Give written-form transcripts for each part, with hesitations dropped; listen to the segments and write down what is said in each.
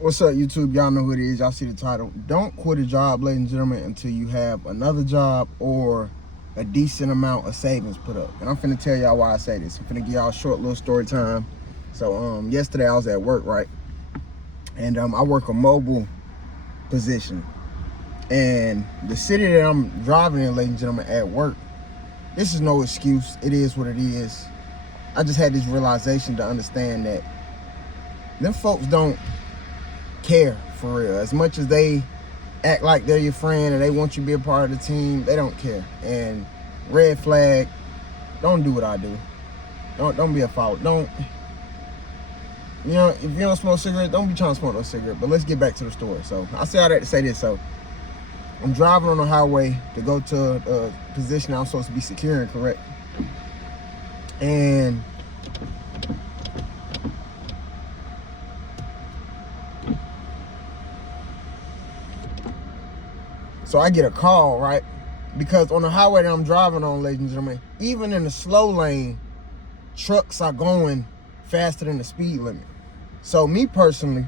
What's up, YouTube? Y'all know who it is. Y'all see the title. Don't quit a job, ladies and gentlemen, until you have another job or a decent amount of savings put up. And I'm finna tell y'all why I say this. I'm finna give y'all a short little story time. So yesterday I was at work, right? And I work a mobile position. And the city that I'm driving in, ladies and gentlemen, at work, this is no excuse. It is what it is. I just had this realization to understand that them folks don't care for real. As much as they act like they're your friend and they want you to be a part of the team, they don't care. And red flag, don't do what I do. Don't be a fault. Don't, you know, if you don't smoke cigarettes, don't be trying to smoke no cigarette. But let's get back to the story. So I say all that to say this. So I'm driving on the highway to go to a position I'm supposed to be securing, correct? And so I get a call, right? Because on the highway that I'm driving on, ladies and gentlemen, even in the slow lane, trucks are going faster than the speed limit. So me personally,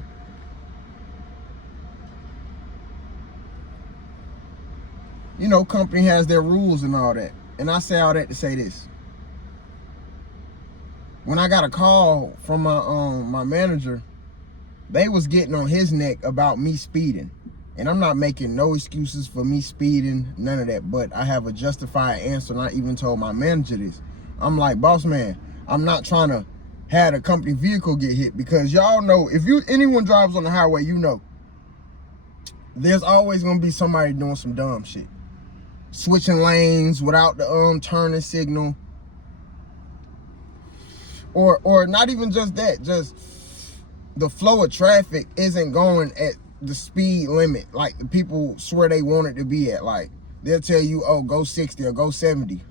you know, company has their rules and all that. And I say all that to say this. When I got a call from my manager, they was getting on his neck about me speeding. And I'm not making no excuses for me speeding, none of that. But I have a justified answer, and I even told my manager this. I'm like, boss man, I'm not trying to have a company vehicle get hit, because y'all know, if anyone drives on the highway, you know, there's always gonna be somebody doing some dumb shit. Switching lanes without the turning signal. Or not even just that, just the flow of traffic isn't going at the speed limit like the people swear they want it to be at. Like, they'll tell you, oh, go 60 or go 70.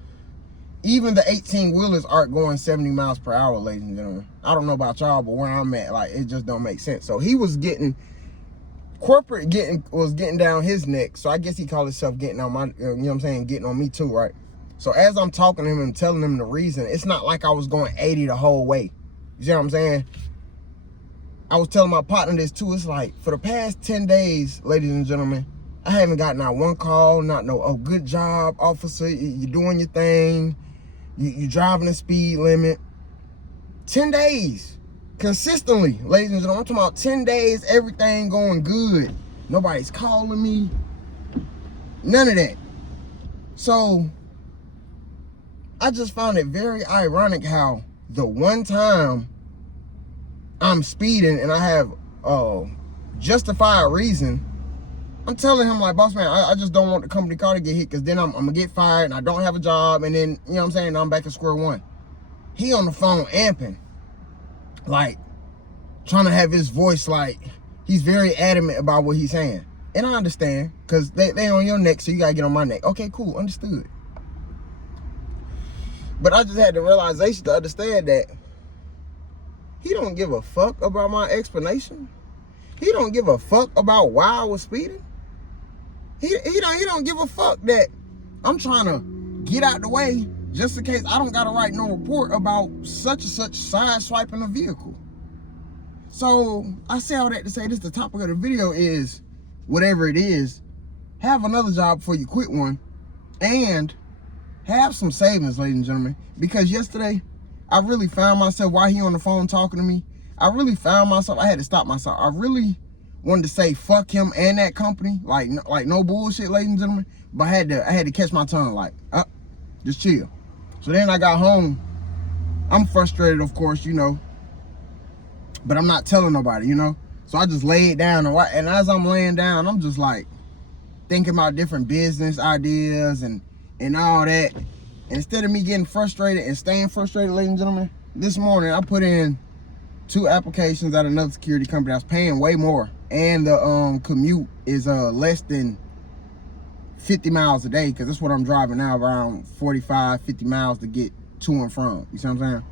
Even the 18-wheelers aren't going 70 miles per hour, ladies and gentlemen. I don't know about y'all, but where I'm at, like, it just don't make sense. So he was getting, corporate was getting down his neck. So I guess he called himself getting on my, you know what I'm saying, getting on me too, right? So as I'm talking to him and telling him the reason, it's not like I was going 80 the whole way. You see what I'm saying? I was telling my partner this too. It's like, for the past 10 days, ladies and gentlemen, I haven't gotten not one call, not no, oh, good job, officer, you're doing your thing, you driving the speed limit. 10 days, consistently, ladies and gentlemen. I'm talking about 10 days, everything going good. Nobody's calling me, none of that. So I just found it very ironic how the one time I'm speeding and I have justified reason, I'm telling him, like, boss man, I just don't want the company car to get hit, because then I'm gonna get fired and I don't have a job, and then, you know what I'm saying, I'm back at square one. He on the phone amping, like, trying to have his voice, like, he's very adamant about what he's saying. And I understand, because they on your neck, so you gotta get on my neck. Okay, cool, understood. But I just had the realization to understand that he don't give a fuck about my explanation. He don't give a fuck about why I was speeding. He don't give a fuck that I'm trying to get out the way just in case I don't gotta write no report about such and such side swiping a vehicle. So I say all that to say this, the topic of the video is, whatever it is, have another job before you quit one, and have some savings, ladies and gentlemen. Because yesterday, I really found myself, while he on the phone talking to me, I really found myself, I had to stop myself. I really wanted to say fuck him and that company, like no bullshit, ladies and gentlemen. But I had to catch my tongue, like, just chill. So then I got home. I'm frustrated, of course, you know, but I'm not telling nobody, you know. So I just laid down, and as I'm laying down, I'm just like thinking about different business ideas and all that. And instead of me getting frustrated and staying frustrated, ladies and gentlemen, this morning I put in 2 applications at another security company. I was paying way more, and the commute is less than 50 miles a day, because that's what I'm driving now, around 45, 50 miles to get to and from. You see what I'm saying?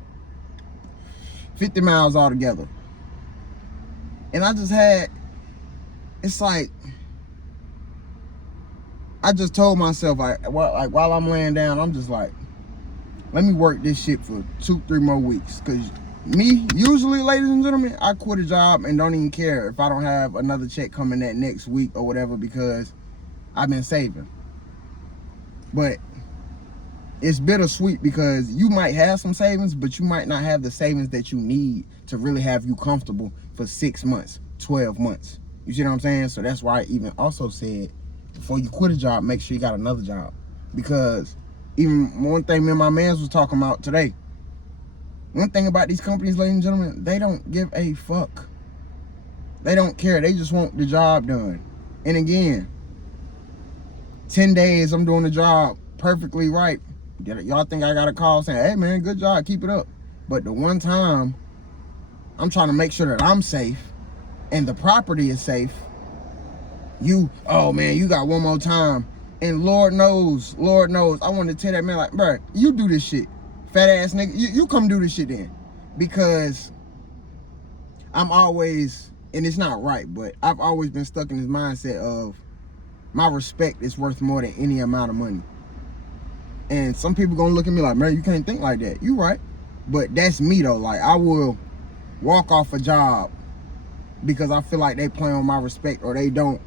50 miles altogether. And I just had, it's like, I just told myself, like while I'm laying down, I'm just like, let me work this shit for 2-3 more weeks, because me, usually, ladies and gentlemen, I quit a job and don't even care if I don't have another check coming that next week or whatever, because I've been saving. But it's bittersweet because you might have some savings, but you might not have the savings that you need to really have you comfortable for 6 months, 12 months. You see what I'm saying? So that's why I even also said, before you quit a job, make sure you got another job. Because even one thing me and my mans was talking about today, one thing about these companies, ladies and gentlemen, they don't give a fuck. They don't care. They just want the job done. And again, 10 days I'm doing the job perfectly right. Y'all think I got a call saying, hey man, good job, keep it up. But the one time I'm trying to make sure that I'm safe and the property is safe, oh man, you got one more time. And Lord knows, I want to tell that man, like, bro, you do this shit. Fat ass nigga, you come do this shit then. Because I'm always, and it's not right, but I've always been stuck in this mindset of my respect is worth more than any amount of money. And some people gonna look at me like, man, you can't think like that. You right. But that's me though. Like, I will walk off a job because I feel like they play on my respect or they don't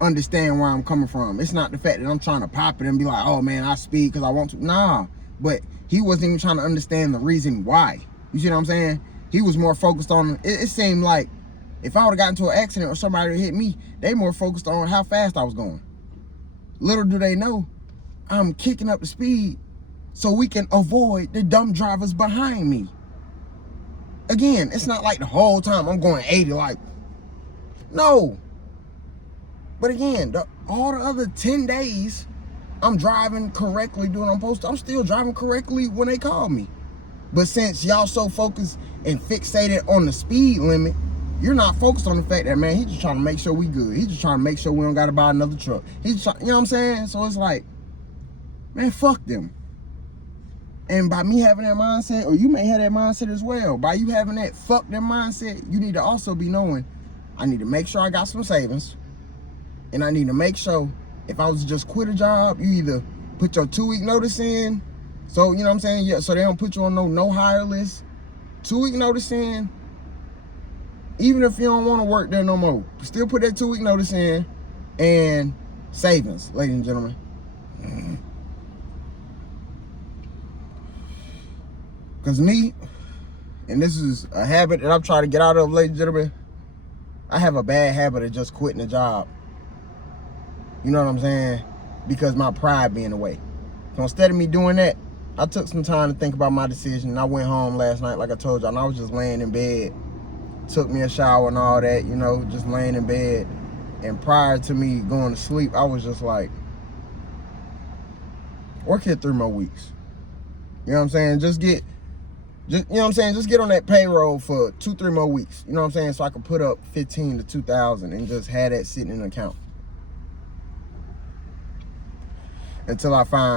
understand where I'm coming from. It's not the fact that I'm trying to pop it and be like, oh man, I speed because I want to. Nah. But he wasn't even trying to understand the reason why. You see what I'm saying? He was more focused on, it seemed like if I would have gotten into an accident or somebody would hit me, they more focused on how fast I was going. Little do they know, I'm kicking up the speed so we can avoid the dumb drivers behind me. Again, it's not like the whole time I'm going 80, like, no. But again, all the other 10 days, I'm driving correctly, doing what I'm supposed to. I'm still driving correctly when they call me. But since y'all so focused and fixated on the speed limit, you're not focused on the fact that, man, he's just trying to make sure we good. He's just trying to make sure we don't got to buy another truck. He's trying, you know what I'm saying? So it's like, man, fuck them. And by me having that mindset, or you may have that mindset as well, by you having that fuck them mindset, you need to also be knowing, I need to make sure I got some savings. And I need to make sure if I was to just quit a job, you either put your 2-week notice in, so you know what I'm saying? Yeah, so they don't put you on no hire list. 2-week notice in. Even if you don't want to work there no more, still put that 2-week notice in, and savings, ladies and gentlemen. Because me, and this is a habit that I'm trying to get out of, ladies and gentlemen, I have a bad habit of just quitting a job. You know what I'm saying? Because my pride be in the way. So instead of me doing that, I took some time to think about my decision, and I went home last night, like I told y'all, and I was just laying in bed. Took me a shower and all that, you know, just laying in bed. And prior to me going to sleep, I was just like, work here 3 more weeks. You know what I'm saying? Just you know what I'm saying? Just get on that payroll for 2-3 more weeks. You know what I'm saying? So I could put up 15 to 2,000 and just have that sitting in an account until I find